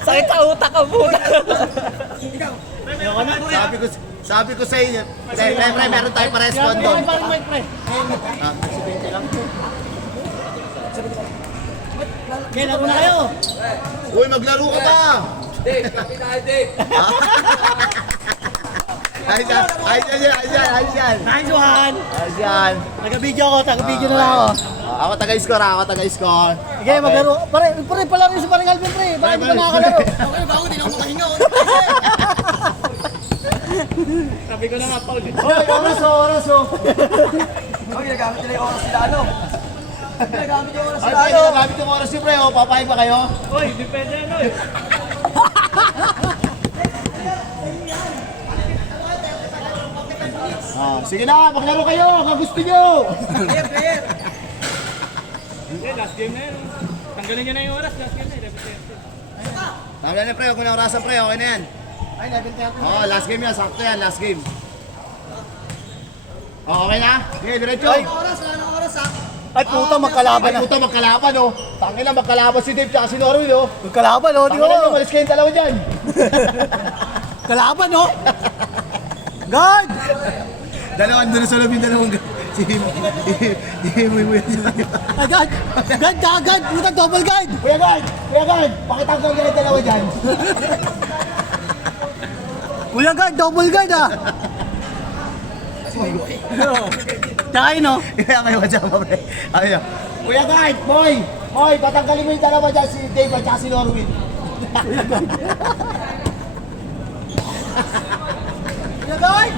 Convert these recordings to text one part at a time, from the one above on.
Sakit sa utak ka muna. Sabi ko sa inyo, pre, meron tayong pa-respond doon. Okay, laro na kayo. Uy, maglaro ka ba? Ayos yan. Nice one. Ayos yan. Taga-video ako, taga-video na lang ako. Ako taga-score. Okay, maglaro. Pare, palaro si Parang Alvin, pre. Bakit di pa nakakalaro? Okay, bago din ako makahinga. Sabi ko na nga, Paul. Hoy, oras. Okay, ginagamit nila yung oras sila, ano? Ginagamit yung oras Ay, sila, pre, ano? ginagamit yung oras niyo, pre. Oh, papayag ba kayo? Uy, depende ano eh. Sige na, maglaro kayo. Kung gusto nyo. Player. Okay, last game na yun. Tanggalin nyo na yung oras, last game na yun. Tama na, pre. Huwag mo na orasan, pre. Okay na yan. Ay, 11:30. Oh, last game yan. Sakto yan, last game. Oh, okay na? Okay, diretso. Wala na oras ha. Ay, puta, magkalaban Ay, na. puta, magkalaban, oh. Tangin na, magkalaban si Dave tsaka si Norwin, oh. Magkalaban, oh. Di Tangin na, ko. umalis kayong dalawa dyan. Kalaban, oh. Guard! Dalawang doon sa loob yung dalawang si Muy Ay, guard! Guard! Puta, double guard! Kuya guard, pakitanggal ka ng dalawa dyan. Kuya guard, double guard, ah. Tsaka yun, oh. Kaya kayo kasama, pre. Ayun. Kuya guard, boy, patanggalin mo yung dalawa dyan, si Dave at si Norwin. Kuya guard!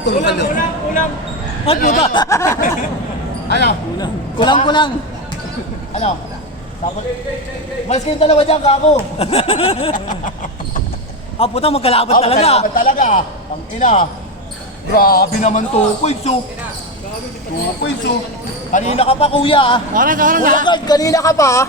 Ulam. Ay, puta. Ano? Kulang. Ano? Tapos, malis kayong dalawa dyan, kako. Ah, puta, magkalaban talaga. Magkalaban talaga. Ang ina. Grabe naman 2 points, oh. 2 points, oh. Kanina ka pa, kuya, ah. Oras, Kuya ah. guard, kanina ka pa, ah.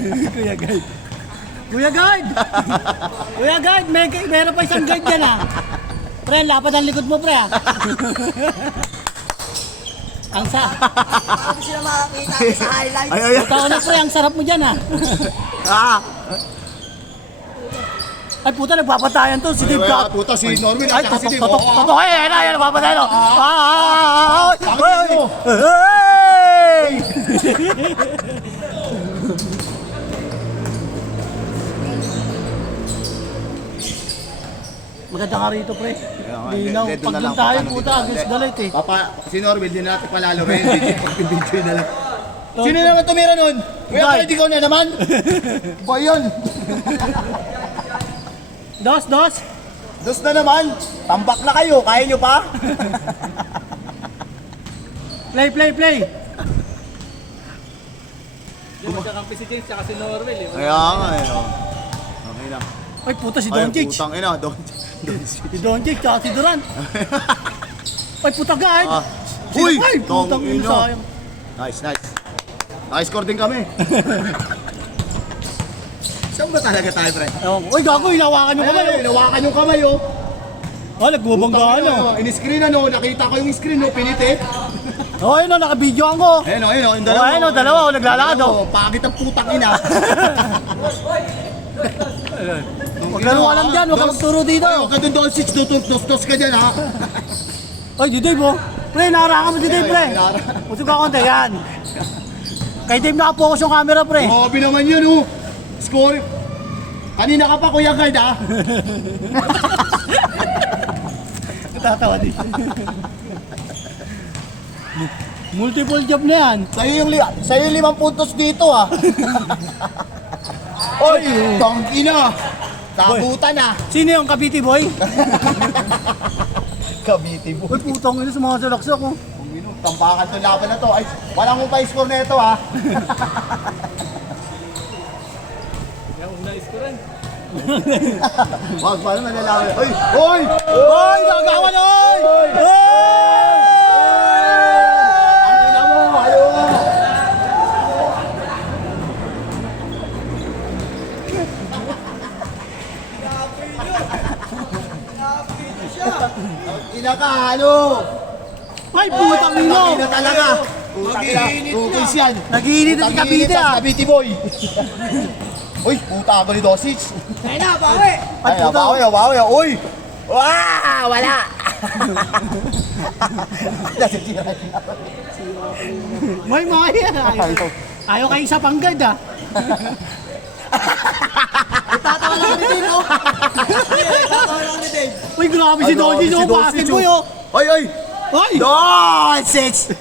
Kuya guard. Kuya guard, meron pa isang guard dyan, ah. Pre, lapad ang likod mo, pre, ah. Ang sa... Hindi sila makakita sa highlights. Ay. Tao na, pre, ang sarap mo dyan, ah. Ay, puta, nagpapatayan to. Si Dave Kaya Cat. puta, si Norwin Ay, at saka si Dave. totok. Ay, nagpapatayan to. Bakit mo? Hey! Maganda ka rito, pre. Linaw. Dito Pag na lang lang, tayo, paano puta, dito? against galit, eh. Papa, si Norwin, di na natin palaluin. Video na lang. Sino naman tumira nun? Kuya Guard. guard, ikaw na naman. Ba yun? Dos. Dos na naman. Tambak na kayo. Kaya nyo pa? Play. Hindi magkakampi si James tsaka si Norwell eh. Kaya nga eh. Okay lang. Ay, puta, si Don Jake. Putang ina. Si Don Jake, tsaka si Duran. Ay, puta, guard. Uy! Ay, putang Tong ina, ino. sayang. Nice. Naka-score din kami. Saan ba talaga tayo, pre? Uy, gago, hinawakan yung kamay. Ay, nawakan yung kamay, oh. Oh, nagbubanggaan, Putang oh. ina, in-screen nakita ko yung screen, pinit eh. Oh, ayun, oh, nakabidyoan ko. Ayun, yung Oh, ayun, oh, dalawa, oh, naglalakad, oh. Pagit ang putang ina. Maglaro ka lang dyan, huwag ka magturo dito. Huwag ka doon, Dolcich, dos ka dyan, ha? Ay, di Dave, oh. Pre, naharakan mo si Dave, pre. Usog ka konti, yan. Kay Dave nakapokus yung camera, pre. Grabe naman yun, oh. Score. Kanina ka pa, Kuya Guard, ha? Tatawa din. Multiple job na yan. Sa'yo yung 5 puntos dito, ha? Oy, tangina. Tabutan, ha? Sino yung Cavite boy? Cavite mo. Uy, putang ina sa mga salaksak, oh. Tambakan to laban na to. Ay, walang mo pa score na ito, ha? Kaya una iskoran. Wag pa naman nalaman. Oy! Hoy, nagawan, oy! Ang ina mo, ayaw mo. Ina ka, ano? Ay, putang ina. Ina talaga. Mag-iinit na. yan. Nag-iinit na si Cavite ah. Cavite boy. Uy, puta ka ni Dosich. Ay na, bawi! Ay, abawi. Uy! Wow! Wala! May mga yan. Ayaw kayo sa panggad ah. Tatawa lang ni Dave, oh! Tatawa lang ni Dave! Uy, grabe si Donji. So, bakit mo yun? Ay, ay! Uy! Dosich!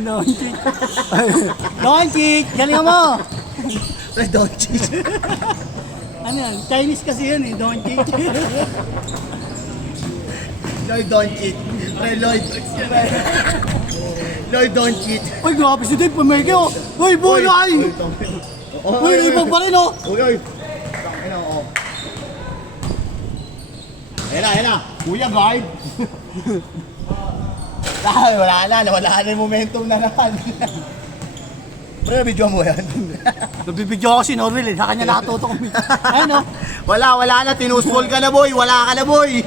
Donji. Donji, galing mo. Ay, Dosich. Ano yan? Chinese kasi yan eh, Donji. Lloyd, don't cheat. Ay, Lloyd. Lloyd, don't cheat. Uy, grabe si Dave. Pumeke oh. Uy, bulay! Uy, ibang pa rin oh. Uy. Tangina, oh. Ayan na. Kuya, guard. Ay, wala na yung momentum na naman. Pre, video mo yan. Nabibigyan ako si Norville eh. Sa kanya nakatuto kong video. Ayun oh. Wala na, tinusbol ka na boy, wala ka na boy.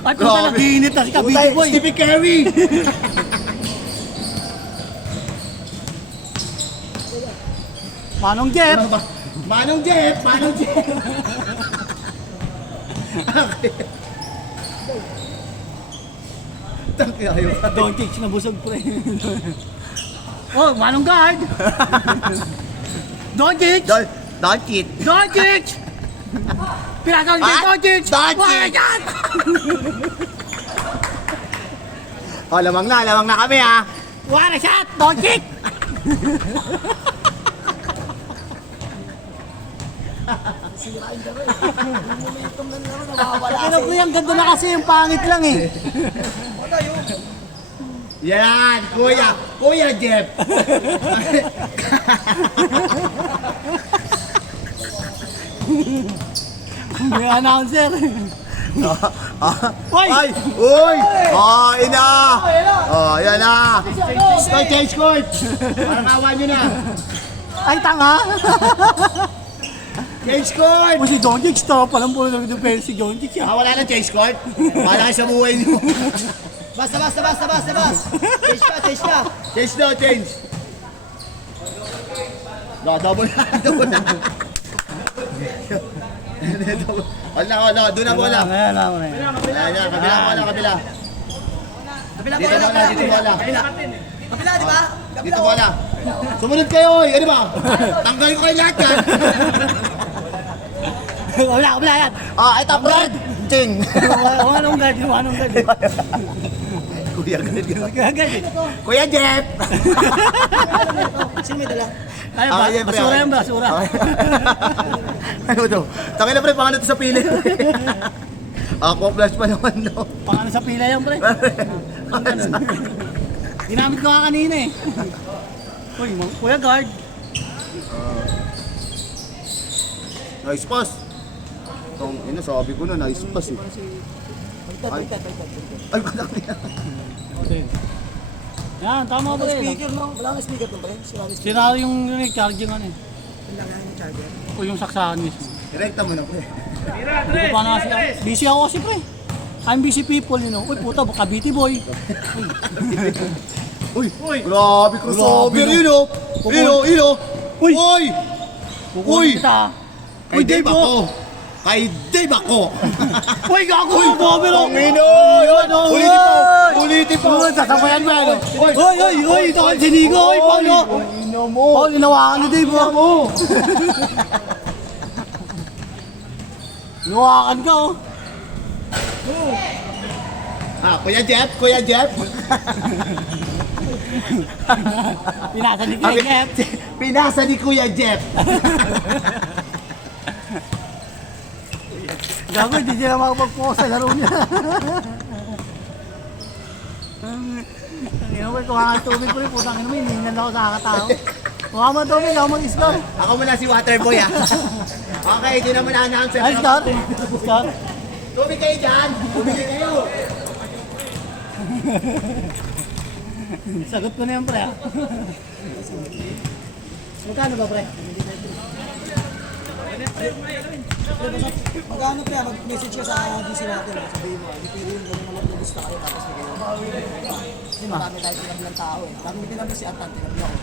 Ay, puta, nag-iinit na si Cavite boy. Stephen Curry. Manong Jeff. Manong Jeff. Tangina kayo. Donji, nabusog pre. Oh, Manong Guard. Donji. Don't cheat. Donji. Pinagawa niya Ah? Donji. Doncic! Wala yan. Oh, lamang na kami ha. Wala shot. Donji. Ano po yung ganda na kasi yung pangit lang eh. Yan, Kuya Jeff. May announcer. Uy! Ay! Uy! Oh, ina! Oh, yan na! Stay change court! Parang awa nyo na! Ay, tanga. Change court! O si Donji, stop pa lang po nag-defense si Donji. Ah, wala na change court? Wala kayo sa buhay nyo. Basta! Change ka! Change daw, change! Double na. Wala, doon na bola. Ayan lang. Ayan, kabila. Kabila Dito bola. Kabila, di ba? Dito bola. Sumunod kayo, oy. Ano ba? Tanggalin ko kayo lahat yan. Wala yan. Ah, ito, Brad. Ching. Anong guard? Kuya, ganun. Gagad eh. Kuya Jeff. Sino may dala? Ay, Yan, pre, basura okay. yan, basura. Ano to? Tangin na pre, paano to sa pili? Ako, flash pa naman no. Pangano sa pila yan, pre. Ginamit ko nga kanina eh. Uy, kuya guard. Nice pass. Tong, sabi ko na, nice pass eh. Ay, kalak niya. Okay. Yan, tama ba eh. Speaker, no? Wala kang speaker doon, pre. Sira yung charging ano eh. Kailangan yung charger. O yung saksahan mismo. Direkta mo na pre. Hindi pa na siya. Busy ako kasi pre. I'm busy people, you know. Uy, puta, Cavite boy. Uy, grabe crossover Grabe, yun oh. Yun oh. Uy! Uy! Kukunin kita. Kay Dave ako. Kay Dave ako. Uy, gago yung cover oh. Pangino! Ulitin po! Sasabayan mo ano? Uy, ito ka sinigo. Uy, Paulo. Pangino mo! Paul, inawakan ni Dave oh. mo! Inawakan ka oh. Ah, Kuya Jeff. Pinasa ni Kuya Jeff. Pinasa ni Kuya Jeff. Gago, hindi sila makapag-focus sa laro niya. Ang ino ko, kuha nga tubig ko rin. Putang ino mo, hindi na ako sa kakatao. Kuha mo tubig, ako mag-score. Ako muna si Waterboy ah. Okay, ito naman announcer. Ay, score. Score. Tubig kayo dyan! Tubig kayo! Sagot ko na yan, pre. ah. Magkano ba, pre? Mag-ano pa, mag-message ka sa DC natin. Sabihin mo, ipili yung ganun naman yung gusto kayo. Tapos bigay mo. Kasi marami tayo tinabi ng tao eh. Dami tinabi si Atan, tinabi ako.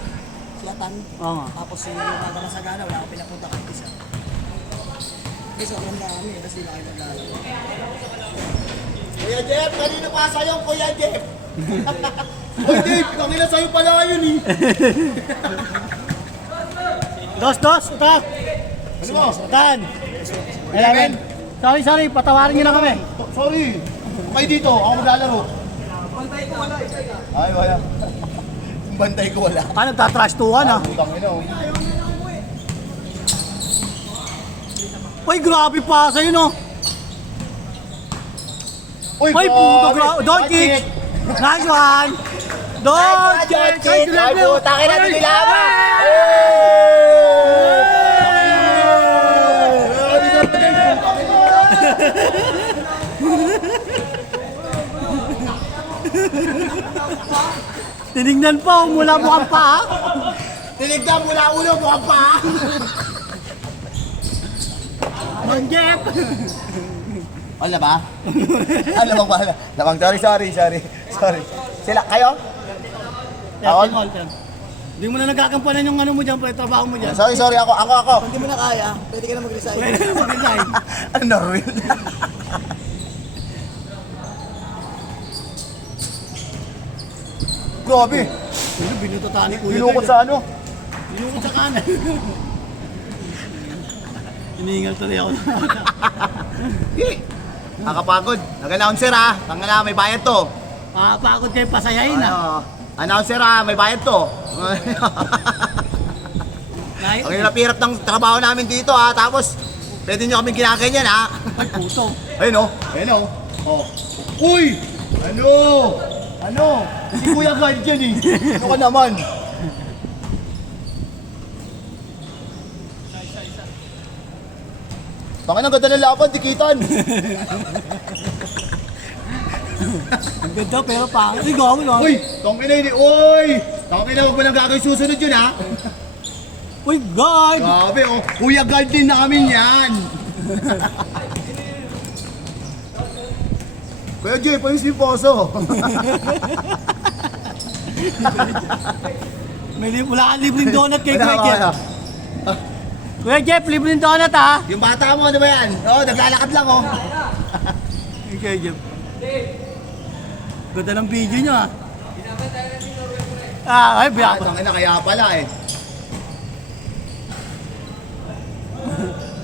Si Atan, Oo nga. tapos si Maga Masagana, wala akong pinapunta kahit isa. Kasi sobrang dami eh, kasi laki ng lalo. Kuya Jeff, kanino pa sa'yo, Kuya Jeff? Uy, Dave, kanina sa'yo pala yun eh. Dos, ito. Ano mo? Tan. Eleven? Sorry, patawarin niyo na kami. Sorry. Okay dito, ako maglalaro. Ay, wala. Yung bantay ko wala. Ah, nagtatrash tuwan ah. Putang ina, oh. Uy, grabe pa sa'yo no. Uy, Uy, puto grabe. don't kick. Nice one. Don't kick. Ay, putang ina, nilaban. Tinignan pa, mula mo ang paa. Tinignan mula ulo, mukhang pa. Mang Jeff. Wala ba? Lamang ba? Lamang, sorry. Sila, kayo? Ako? Hindi mo na nagkakampanan yung ano mo dyan, pa trabaho mo dyan. Sorry, ako. Kung hindi mo na kaya, pwede ka na mag-resign. Mag-resign. Ano, real? Grabe, Ano, binututaan ni Kuya. binukot Greg. sa ano? Binukot sa kanan. Hiningal tuloy ako. Nakapagod. Nag-announcer ha. Tangina, may bayad to. Makapagod kayo, pasayahin ah. Announcer ha, may bayad to. Ang hirap-hirap ng trabaho namin dito ha. Tapos, pwede nyo kaming ginaganyan ha. Ay, puto. Ayun o. Oh. Uy! Ano? Si Kuya God dyan eh. Ano ka naman? Baka nang ganda ng laban, dikitan. Ang ganda pero pangit. Ay, gawin ah. Uy! Tangina yun eh. Uy! Tangina, huwag mo nang gagawin susunod yun ha. Uy, God! Grabe oh. Kuya God din namin yan. Kuya Jeff, ayos yung poso. Wala kang libreng donut kay Kuya Jeff. Wala. Kuya Jeff, libreng donut ha. Yung bata mo, ano ba yan? Oo, naglalakad lang oh. Kuya Jeff. Ganda ng video nyo ah. Ay, biyak. Tangina, kaya pala eh.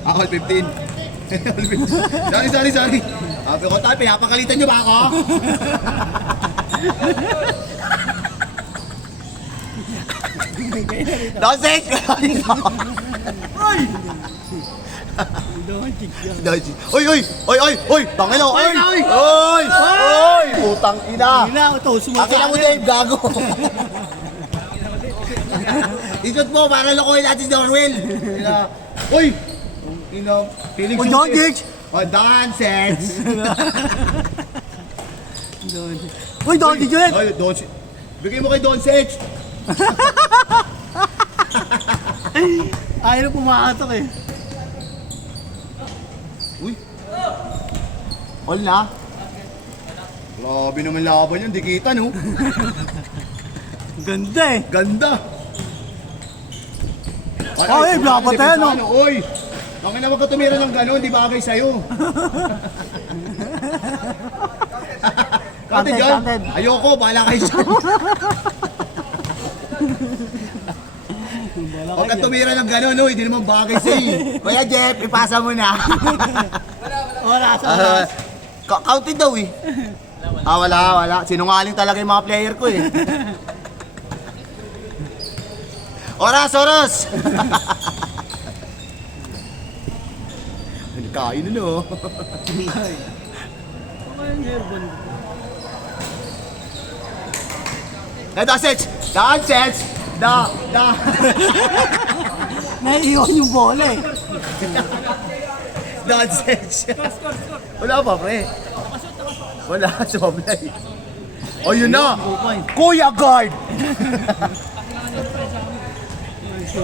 Ako, 15. Sorry. Sabi ko tayo, pinapakalitan nyo ba ako? Don't say it! Uy! Tangina, Uy! Putang ina! Ina, ito, Akila mo Dave, gago! Ikot mo, para lokohin natin si Norwell! Uy! Feeling Uy, don't kick! Dances! Uy, don't kick ulit! Ay, Don... Bigay mo kay Don Sech! Ayaw na pumakatok eh. Uy! All na? Grabe naman laban yun, dikitan oh! Ganda eh. Ganda! Ay, dapat yan, no? Uy! Bakit naman ka tumira ng gano'n, di bagay sa'yo. Content yun? Content. Ayoko, bahala kayo siya. Huwag ka tumira ng gano'n, no? Hindi naman bagay sa'yo. Kuya Jeff, ipasa mo na. Oras. Counted daw eh. Wala. Sinungaling talaga yung mga player ko eh. Oras! Kain na no. Nonsense! Naiiwan yung bola eh. Nonsense! Wala pa pre. Wala, sumablay. O yun na! Kuya Guard!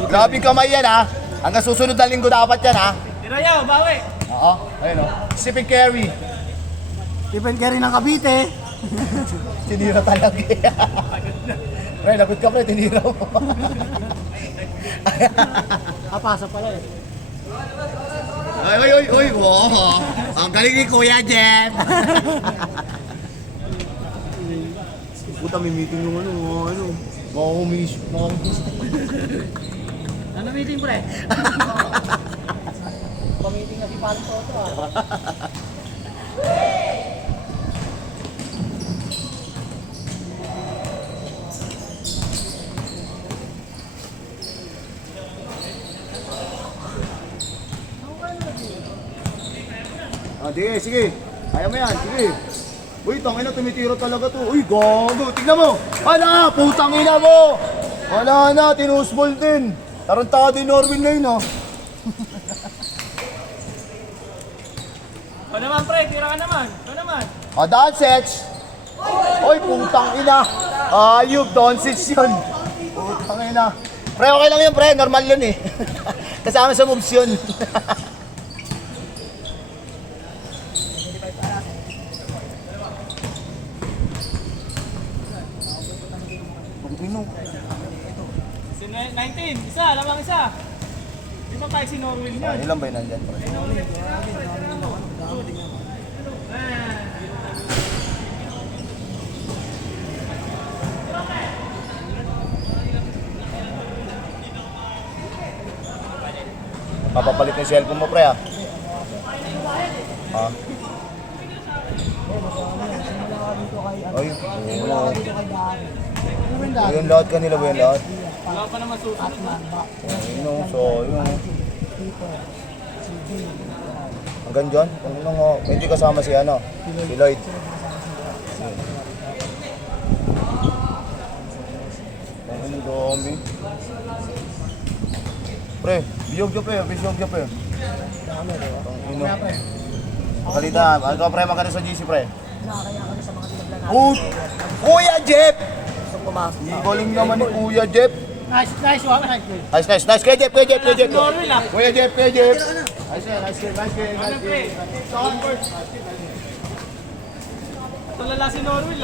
Grabing kamay yan ha. Hanggang susunod na linggo dapat yan ha. Rayaw, bawi. Oo, ayun o. Stephen Curry. Stephen Curry ng Cavite. Tinira talaga eh. Pre, lagot ka pre, tinira mo. Pasa pala eh. Oy, wow. Ang galing ni Kuya Jeff. Puta, may meeting yung ano. Makakumis. Ano meeting pre? Pamiting na si Paling Toto ah. Sige. Kaya mo yan, sige. Uy, tangina, tumitira talaga to. Uy, gago. Tignan mo. Hala, putang ina mo. Wala na, tinusbol din. Tarantado din Norwin na yun, ha. O naman, pre. Tira ka naman. O naman. Donsets. Uy, putang ina. Ayub, Donsets yun. Putang ina. Pre, okay lang yun, pre. Normal yun eh. Kasama sa moves yun. Si 19. Isa, lamang isa. Di ba tayo si Norwin yun? Ilan ba yun nandyan, pre? Papapalit na yung cellphone mo, pre, ha? Ha? Ay, oo. Ayun, lahat kanila ba yun lahat? Wala pa naman susunod. Ayun, so, ayun. Hanggang dyan? Ano nga, hindi kasama si ano? Si Lloyd. Ang dami. Pre, biyog dyan pre. Makalita, ano pre, magkano sa GC pre? Nakakaya kami sa mga tinaglan natin. Kuya Jeff! Gusto pumasok. Galing naman ni Kuya Jeff. Nice one. Nice. Kuya Jeff. Norwin ah. Kuya Jeff. Nice game. Ano, pre? Tulala si Norwin ah.